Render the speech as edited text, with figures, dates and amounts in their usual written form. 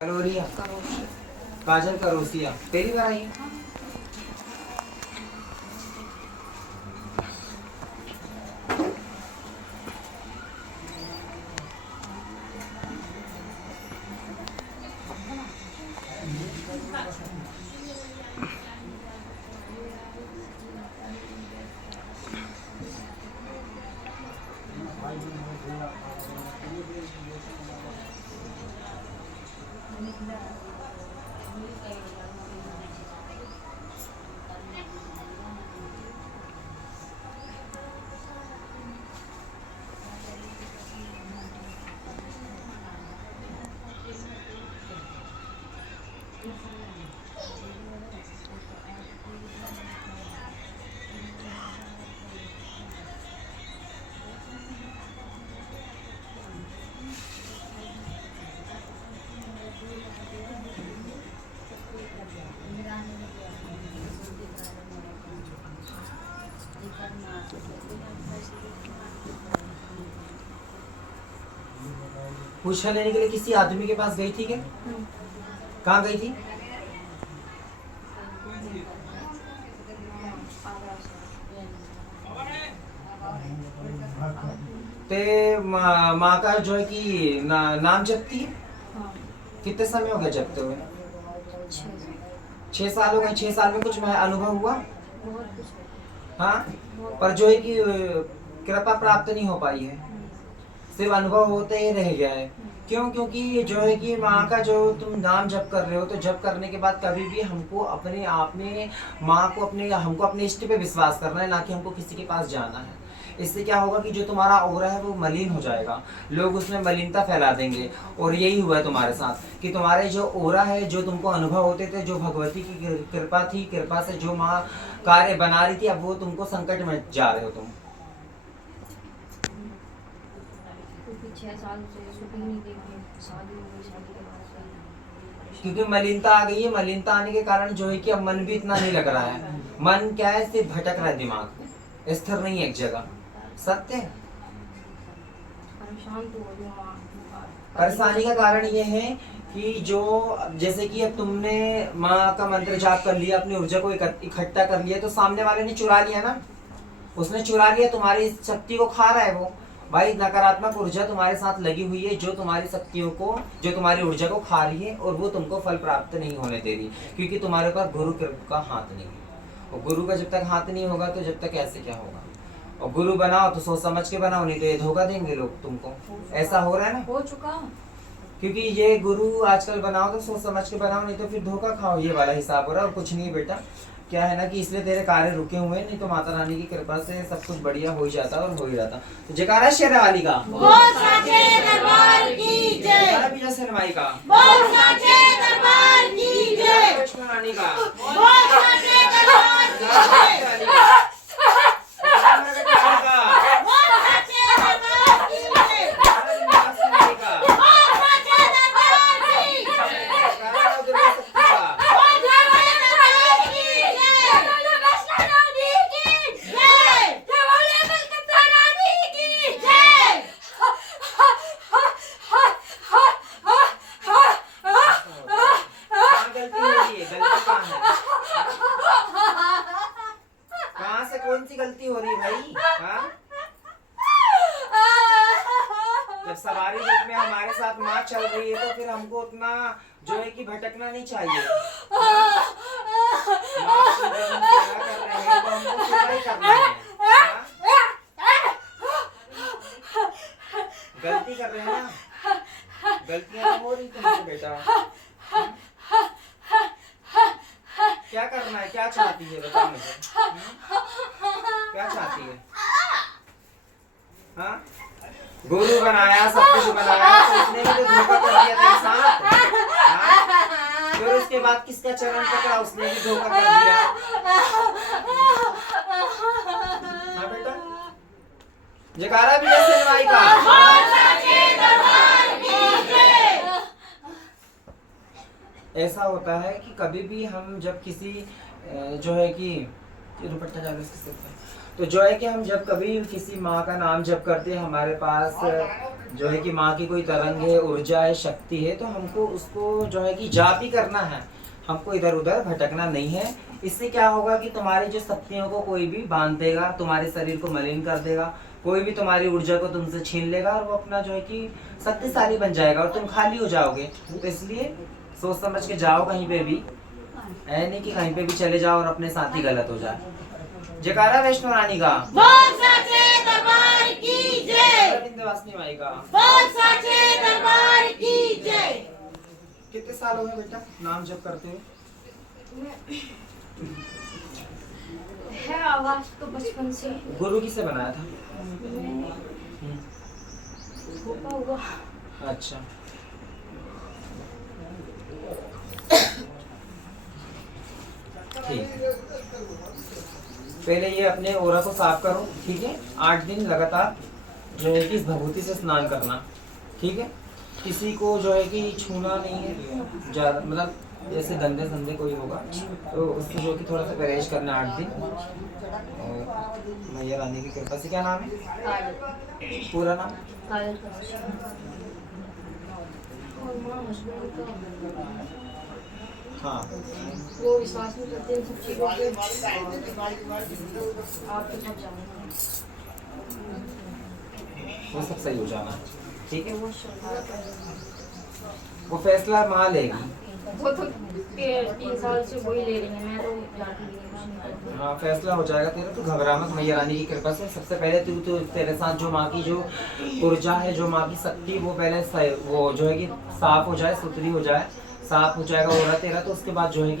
कलोरिया काजल करोसिया पहली बार आई है। पूछा लेने के लिए किसी आदमी के पास गई थी क्या? कहाँ गई थी? ते माँ का जो है कि नाम जपती है। कितने समय हो गया जपते हुए? 6 साल हो गए। 6 साल में कुछ अनुभव हुआ? हाँ, पर जो है कि कृपा प्राप्त नहीं हो पाई है, सिर्फ अनुभव होते ही रह गया है। क्यों? क्योंकि जो है कि माँ का जो तुम नाम जप कर रहे हो, तो जप करने के बाद कभी भी हमको अपने आप में माँ को हमको अपने इष्ट पे विश्वास करना है, ना कि हमको किसी के पास जाना है। इससे क्या होगा कि जो तुम्हारा ऑरा है वो मलिन हो जाएगा, लोग उसमें मलिनता फैला देंगे। और यही हुआ है तुम्हारे साथ कि तुम्हारे जो ऑरा है, जो तुमको अनुभव होते थे, जो भगवती की कृपा थी, कृपा से जो माँ कार्य बना रही थी, अब वो तुमको संकट में जा रहे हो तुम। 6 साल से शूटिंग नहीं देखी, शादी हो गई, शादी के बाद से क्योंकि मलिनता आ गई है। मलिनता आने के कारण जो है कि अब मन भी इतना नहीं लग रहा है। मन क्या है, सिर्फ भटक रहा है, दिमाग स्थिर नहीं है एक जगह। सत्य है। परेशान तो हो गई माँ। परेशानी का कारण ये है कि जो जैसे कि अब तुमने माँ का मंत्र जाप कर लिया, अपनी ऊर्जा को इकट्ठा कर लिया, तो सामने वाले ने चुरा लिया ना। उसने चुरा लिया, तुम्हारी शक्ति को खा रहा है वो। भाई, नकारात्मक ऊर्जा तुम्हारे साथ लगी हुई है, जो तुम्हारी शक्तियों को, जो तुम्हारी ऊर्जा को खा रही है, और वो तुमको फल प्राप्त नहीं होने दे रही, क्योंकि तुम्हारे पास गुरु का हाथ नहीं है। और गुरु का जब तक हाथ नहीं होगा, तो जब तक ऐसे क्या होगा। और गुरु बनाओ तो सोच समझ के बनाओ, नहीं तो ये धोखा देंगे लोग तुमको। ऐसा हो रहा है ना, हो चुका। क्योंकि ये गुरु आजकल बनाओ तो सोच समझ के बनाओ, नहीं तो फिर धोखा खाओ। ये वाला हिसाब हो रहा है, और कुछ नहीं बेटा। क्या है ना कि इसलिए तेरे कार्य रुके हुए, नहीं तो माता रानी की कृपा से सब कुछ बढ़िया हो ही जाता और हो ही जाता। तो जयकारा शेरावाली का, बोल साचे दरबार की जय। जयकारा विजय शर्माई का, बोल साचे दरबार की जय। लक्ष्मण रानी का, बोल साचे दरबार की जय। वाली का, बोल साचे दरबार की जय। वाली का, बोल साचे दरबार की जय। जयकारा दुर्गा शक्ति का, बोल साचे दरबार की जय। बोलो वैष्णो रानी की जय। बोलो कलकत्ता रानी की जय। कहाँ गलती हो रही है? गलती कहाँ है? कहाँ से कौन सी गलती हो रही है भाई? हाँ? जब सवारी रूप में हमारे साथ माँ चल रही है, तो फिर हमको उतना जो है कि भटकना नहीं चाहिए। माँ की जब हम सेवा कर रहे हैं, तो हमको सेवा ही करना है। हाँ? गलती कर रहे हैं ना, गलतियां तो हो रही तुमसे बेटा। क्या करना है, क्या चाहती है बता मुझे। क्या चाहती है? हाँ, गुरु बनाया, सब कुछ बनाया, तो उसने भी तो धोखा कर दिया तेरे साथ। हाँ? फिर उसके बाद किसका चरण पकड़ा? उसने भी धोखा कर दिया। हाँ बेटा, जयकारा भी जैसे माई का, बोल साचे दरबार की जय। ऐसा होता है कि कभी भी हम जब किसी जो है कि दुपट्टा डालो इसके सिर पे, तो जो है कि हम जब कभी किसी माँ का नाम जप करते हैं, हमारे पास जो है कि माँ की कोई तरंग है, ऊर्जा है, शक्ति है, तो हमको उसको जो है कि जाप ही करना है, हमको इधर उधर भटकना नहीं है। इससे क्या होगा कि तुम्हारी जो शक्तियों को कोई भी बांध देगा, तुम्हारे शरीर को मलिन कर देगा, कोई भी तुम्हारी ऊर्जा को तुमसे छीन लेगा और वो अपना जो है कि शक्तिशाली बन जाएगा और तुम खाली हो जाओगे। तो इसलिए सोच समझ के जाओ कहीं पे भी, ऐ नहीं कि कहीं पे भी चले जाओ और अपने साथ ही गलत हो जाए। जयकारा वैष्णो रानी का, बोल सच्चे दरबार की जय, विंध्यवासिनी माई का। बोल सच्चे दरबार की जय। कितने साल हो गए बेटा नाम जप करते हुए? है आवाज तो बचपन से गुरु किसे बनाया था? होता हुआ। अच्छा, ठीक। पहले ये अपने ओरा को साफ करो, ठीक है? 8 दिन लगातार जो है कि इस भभूति से स्नान करना, ठीक है? किसी को जो है कि छूना नहीं है ज़्यादा, मतलब जैसे गंदे संदे कोई होगा तो उससे जो कि थोड़ा सा परहेज करना 8 दिन। और मैया रानी की कृपा से, क्या नाम है कायल पूरा नाम? कायल का और माँ हस्बैंड का हाँ, वो विश्वास नहीं करते इन सब चीज़ों पे। आप तो सब जानते वो सब सही हो जाना, ठीक है? हैं वो श्रद्धा का वो फैसला माँ लेगी। वो तो 3 साल से वही ले रही है, मैं तो जाती नहीं कुछ नहीं करती। हाँ, फैसला हो जाएगा तेरा, तो घबरा मत मैया रानी की कृपा से। सबसे पहले तू तो तेरे साथ जो माँ की जो ऊर्जा है, जो माँ की शक्ति, वो पहले वो जो है कि साफ हो जाए, सुथरी हो जाए, साफ हो जाएगा ओरा तेरा, तो उसके बाद जो है कि